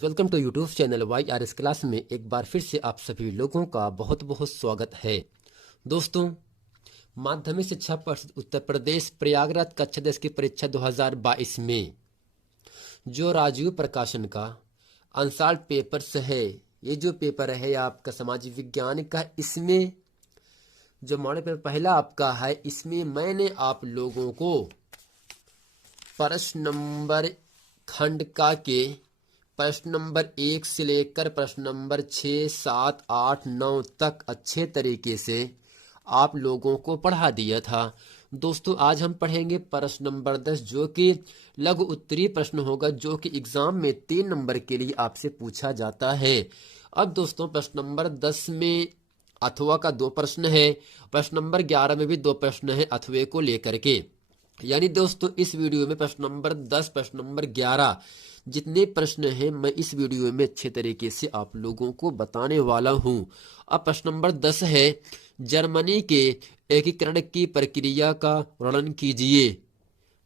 Welcome to YouTube channel YRS class में एक बार फिर से आप सभी लोगों का बहुत बहुत स्वागत है। दोस्तों, माध्यमिक शिक्षा परिषद उत्तर प्रदेश प्रयागराज कक्षा 10 की परीक्षा 2022 में जो राजीव प्रकाशन का अनसॉल्व पेपर्स है, ये जो पेपर है आपका सामाजिक विज्ञान का, इसमें जो मॉडल पेपर पहला आपका है, इसमें मैंने आप लोगों को प्रश्न नंबर खंड का के प्रश्न नंबर 1 से लेकर प्रश्न नंबर 6, 7, 8, 9 तक अच्छे तरीके से आप लोगों को पढ़ा दिया था। दोस्तों, आज हम पढ़ेंगे प्रश्न नंबर 10, जो कि लघु उत्तरीय प्रश्न होगा, जो कि एग्जाम में 3 नंबर के लिए आपसे पूछा जाता है। अब दोस्तों, प्रश्न नंबर 10 में अथवा का 2 प्रश्न है, प्रश्न नंबर 11 में भी 2 प्रश्न है अथवे को लेकर के। यानी दोस्तों, इस वीडियो में प्रश्न नंबर 10, प्रश्न नंबर 11 जितने प्रश्न हैं, मैं इस वीडियो में अच्छे तरीके से आप लोगों को बताने वाला हूं। अब प्रश्न नंबर 10 है, जर्मनी के एकीकरण की प्रक्रिया का वर्णन कीजिए।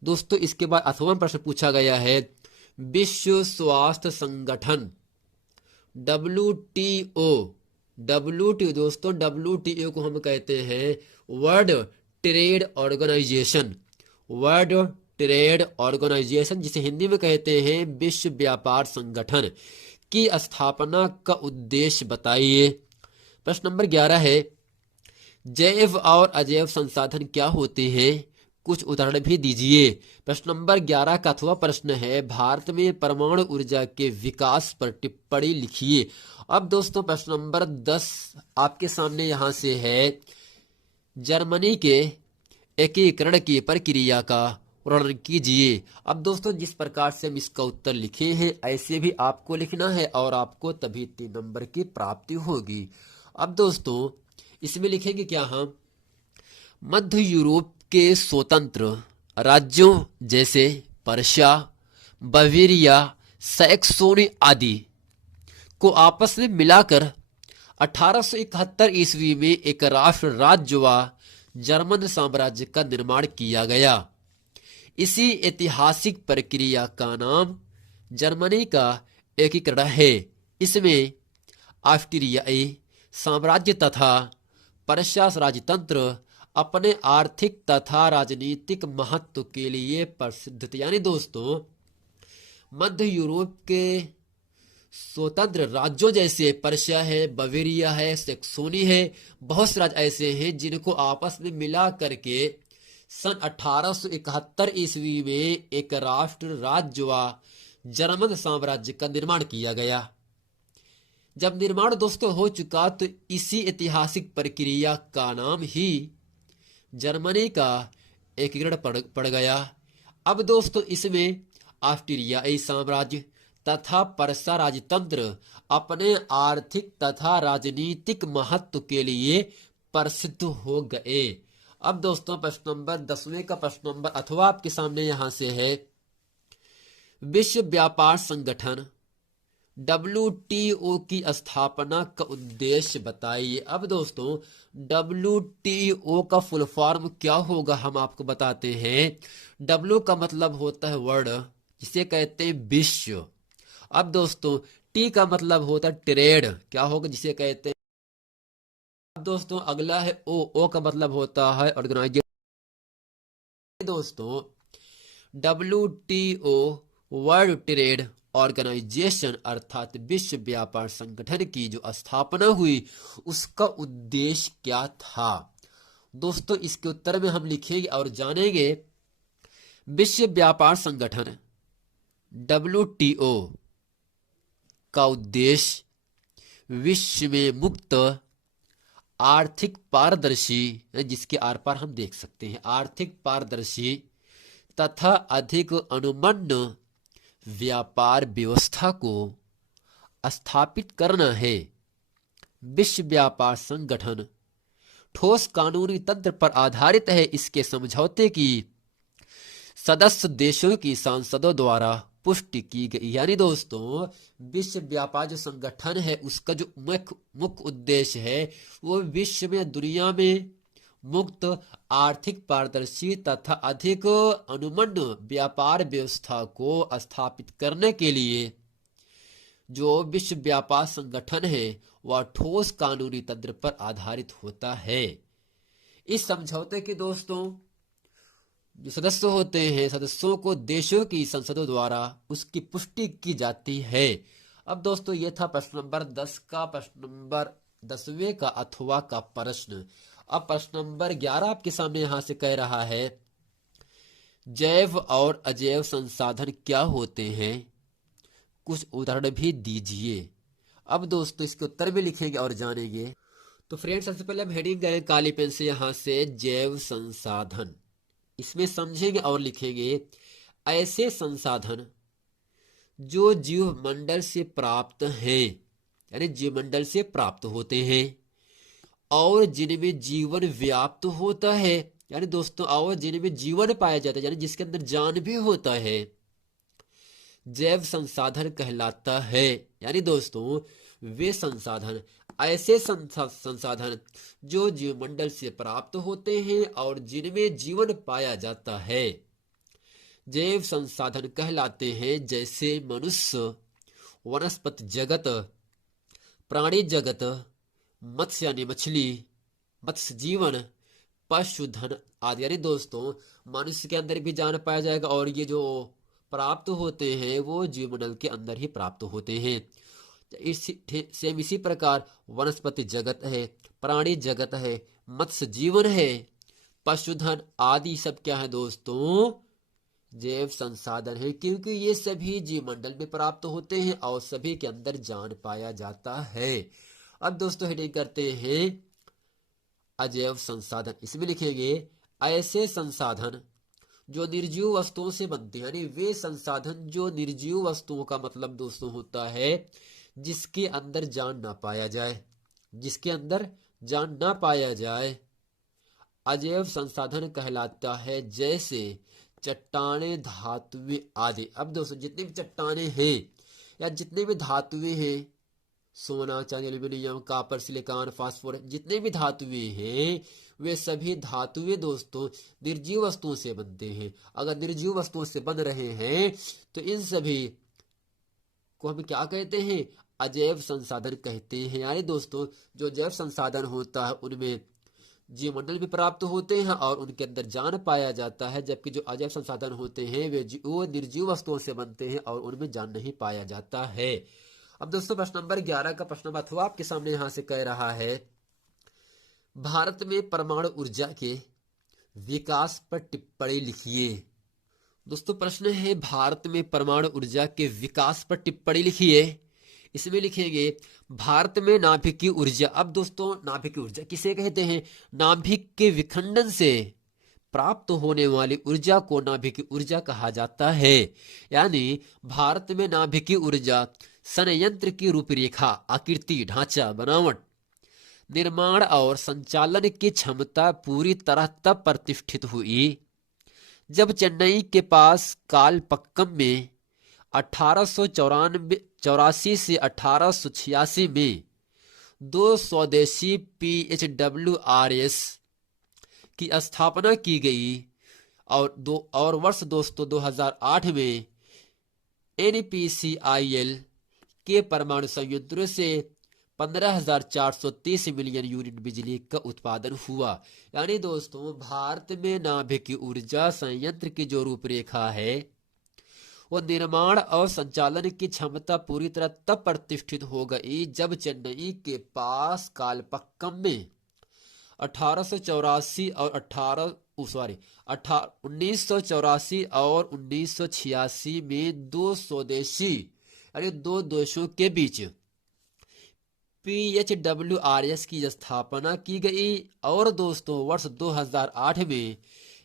दोस्तों, इसके बाद अथवा प्रश्न पूछा गया है, विश्व स्वास्थ्य संगठन WTO दोस्तों, WTO को हम कहते हैं world trade organization, world trade organization, जिसे हिंदी में कहते हैं विश्व व्यापार संगठन, की स्थापना का उद्देश्य बताइए। प्रश्न नंबर 11 है, जैव और अजैव संसाधन क्या होते हैं, कुछ उदाहरण भी दीजिए। प्रश्न नंबर 11 का अथवा प्रश्न है, भारत में परमाणु ऊर्जा के विकास पर टिप्पणी लिखिए। अब दोस्तों, प्रश्न नंबर 10 आपके सामने यहां से है, जर्मनी के एकीकरण की प्रक्रिया का वर्णन कीजिए। अब दोस्तों, जिस प्रकार से हम इसका उत्तर लिखे हैं, ऐसे भी आपको लिखना है और आपको तभी 3 नंबर की प्राप्ति होगी। अब दोस्तों, इसमें लिखेंगे क्या हम, मध्य यूरोप के स्वतंत्र राज्यों जैसे पर्शिया, बवेरिया, सैक्सोनी आदि को आपस में मिलाकर 1871 ईस्वी में एक राष्ट्र राज्य व जर्मन साम्राज्य का निर्माण किया गया। इसी ऐतिहासिक प्रक्रिया का नाम जर्मनी का एकीकरण है। इसमें ऑस्ट्रियाई साम्राज्य तथा पर्शिया राजतंत्र अपने आर्थिक तथा राजनीतिक महत्व के लिए प्रसिद्ध थे। यानी दोस्तों, मध्य यूरोप के स्वतंत्र राज्यों जैसे पर्शिया है, बवेरिया है, सैक्सोनी है, बहुत से राज्य ऐसे हैं जिनको आपस में मिला करके सन 1871 ईस्वी में एक राष्ट्र राज्य व जर्मन साम्राज्य का निर्माण किया गया। जब निर्माण दोस्तों हो चुका, तो इसी ऐतिहासिक प्रक्रिया का नाम ही जर्मनी का एकीकरण पड़ गया। अब दोस्तों, इसमें ऑस्ट्रियाई साम्राज्य तथा पर्शिया राजतंत्र अपने आर्थिक तथा राजनीतिक महत्व के लिए प्रसिद्ध हो गए। अब दोस्तों, प्रश्न नंबर 10वें का प्रश्न नंबर अथवा आपके सामने यहां से है, विश्व व्यापार संगठन WTO की स्थापना का उद्देश्य बताइए। अब दोस्तों, WTO का फुल फॉर्म क्या होगा, हम आपको बताते हैं। W का मतलब होता है वर्ल्ड, जिसे कहते हैं विश्व। अब दोस्तों, T का मतलब होता है ट्रेड, क्या होगा, जिसे कहते हैं। अब दोस्तों, अगला है O का मतलब होता है ऑर्गेनाइजेशन। दोस्तों, WTO वर्ल्ड ट्रेड ऑर्गेनाइजेशन अर्थात विश्व व्यापार संगठन की जो स्थापना हुई, उसका उद्देश्य क्या था। दोस्तों, इसके उत्तर में हम लिखेंगे और जानेंगे, विश्व व्यापार संगठन WTO का उद्देश्य विश्व में मुक्त, आर्थिक पारदर्शी, जिसके आर पार हम देख सकते हैं, आर्थिक पारदर्शी तथा अधिक अनुमन्य व्यापार व्यवस्था को स्थापित करना है। विश्व व्यापार संगठन ठोस कानूनी तंत्र पर आधारित है। इसके समझौते की सदस्य देशों की सांसदों द्वारा पुष्टि की गई। यानी दोस्तों, विश्व व्यापार जो संगठन है, उसका जो मुख्य उद्देश्य है, वो विश्व में, दुनिया में मुक्त, आर्थिक पारदर्शी तथा अधिक अनुमन्य व्यापार व्यवस्था को स्थापित करने के लिए जो विश्व व्यापार संगठन है वह ठोस कानूनी तंत्र पर आधारित होता है। इस समझौते के दोस्तों जो सदस्य होते हैं, सदस्यों को देशों की संसदों द्वारा उसकी पुष्टि की जाती है। अब दोस्तों ये था प्रश्न नंबर 10 का, प्रश्न नंबर 10वें का अथवा का प्रश्न। अब प्रश्न नंबर 11 आपके सामने यहां से कह रहा है जैव और अजैव संसाधन क्या होते हैं, कुछ उदाहरण भी दीजिए। अब दोस्तों इसके उत्तर भी लिखेंगे और जानेंगे। तो फ्रेंड्स सबसे पहले हम हेडिंग करें काली पेन से यहां से जैव संसाधन। इसमें समझेंगे और लिखेंगे ऐसे संसाधन जो जीव मंडल से प्राप्त हैं, यानी जीव मंडल से प्राप्त होते हैं और जिनमें जीवन व्याप्त होता है, यानी दोस्तों और जिनमें जीवन पाया जाता है, यानी जिसके अंदर जान भी होता है, जैव संसाधन कहलाता है। यानी दोस्तों वे संसाधन ऐसे संसाधन जो जीवमंडल से प्राप्त होते हैं और जिनमें जीवन पाया जाता है जैव संसाधन कहलाते हैं। जैसे मनुष्य, वनस्पति जगत, प्राणी जगत, मत्स्य यानी मछली, मत्स्य जीवन, पशुधन आदि। यानी दोस्तों मनुष्य के अंदर भी जान पाया जाएगा और ये जो प्राप्त होते हैं वो जीवमंडल के अंदर ही प्राप्त होते हैं। इसी प्रकार वनस्पति जगत है, प्राणी जगत है, मत्स्य जीवन है, पशुधन आदि सब क्या है दोस्तों, जैव संसाधन है, क्योंकि ये सभी जीवमंडल में प्राप्त होते हैं और सभी के अंदर जान पाया जाता है। अब दोस्तों हेडिंग करते हैं अजैव संसाधन। इसमें लिखेंगे ऐसे संसाधन जो निर्जीव वस्तुओं से बनते हैं, यानी वे संसाधन जो निर्जीव वस्तुओं का मतलब दोस्तों होता है जिसके अंदर जान ना पाया जाए, जिसके अंदर जान ना पाया जाए अजैव संसाधन कहलाता है। जैसे चट्टाने, धातुएं आदि। अब दोस्तों जितने भी चट्टाने हैं या जितने भी धातुएं हैं, सोना, चांदी, एल्यूमिनियम, कॉपर, सिलिकॉन, फास्फोरस, जितने भी धातुएं हैं वे सभी धातुएं दोस्तों निर्जीव वस्तुओं से बनते हैं। अगर निर्जीव वस्तुओं से बन रहे हैं तो इन सभी को हम क्या कहते हैं, अजैव संसाधन कहते हैं। यानी दोस्तों जो जैव संसाधन होता है उनमें जीवमंडल भी प्राप्त होते हैं और उनके अंदर जान पाया जाता है, जबकि जो अजैव संसाधन होते हैं वो निर्जीव वस्तुओं से बनते हैं और उनमें जान नहीं पाया जाता है। अब दोस्तों प्रश्न नंबर 11 का प्रश्न अथवा आपके सामने यहां से कह रहा है भारत में परमाणु ऊर्जा के विकास पर टिप्पणी लिखिए। दोस्तों प्रश्न है भारत में परमाणु ऊर्जा के विकास पर टिप्पणी लिखिए। इसमें लिखेंगे भारत में नाभिकीय ऊर्जा। अब दोस्तों नाभिकीय ऊर्जा किसे कहते हैं, नाभिक के विखंडन से प्राप्त होने वाली ऊर्जा को नाभिकीय ऊर्जा कहा जाता है। यानी भारत में नाभिकीय ऊर्जा संयंत्र की रूपरेखा, आकृति, ढांचा, बनावट, निर्माण और संचालन की क्षमता पूरी तरह तब प्रतिष्ठित हुई जब चेन्नई के पास कालपक्कम में 1884 से 1886 में दो स्वदेशी PHWRS की स्थापना की गई और वर्ष दोस्तों 2008 में NPCIL के परमाणु संयंत्रों से 15,430 मिलियन यूनिट बिजली का उत्पादन हुआ। यानी दोस्तों भारत में नाभिकीय ऊर्जा संयंत्र की जो रूपरेखा है वो निर्माण और संचालन की क्षमता पूरी तरह तब प्रतिष्ठित हो गई जब चेन्नई के पास कालपक्कम में 1884 और 1984 और 1986 में दो स्वदेशी यानी दो देशों के बीच PHWRS की स्थापना की गई और दोस्तों वर्ष 2008 में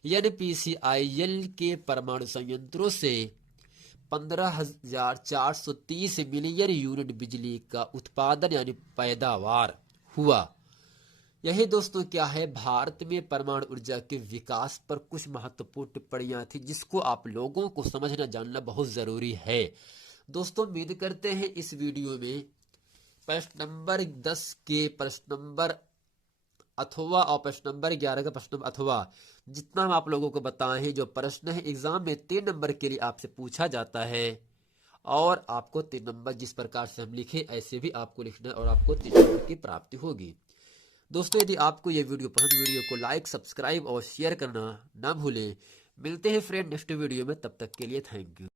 NPCIL के परमाणु संयंत्रों से 15,430 मिलियन यूनिट बिजली का उत्पादन यानी पैदावार हुआ। यही दोस्तों क्या है भारत में परमाणु ऊर्जा के विकास पर कुछ महत्वपूर्ण टिप्पणियां थी जिसको आप लोगों को समझना जानना बहुत जरूरी है। दोस्तों उम्मीद करते हैं इस वीडियो में प्रश्न नंबर 10 के प्रश्न नंबर अथवा और प्रश्न नंबर 11 का प्रश्न अथवा जितना हम आप लोगों को बताएं हैं जो प्रश्न है एग्जाम में 3 नंबर के लिए आपसे पूछा जाता है और आपको 3 नंबर जिस प्रकार से हम लिखे ऐसे भी आपको लिखना है और आपको 3 नंबर की प्राप्ति होगी। दोस्तों यदि आपको ये वीडियो पसंद, वीडियो को लाइक, सब्सक्राइब और शेयर करना ना भूलें। मिलते हैं फ्रेंड नेक्स्ट वीडियो में, तब तक के लिए थैंक यू।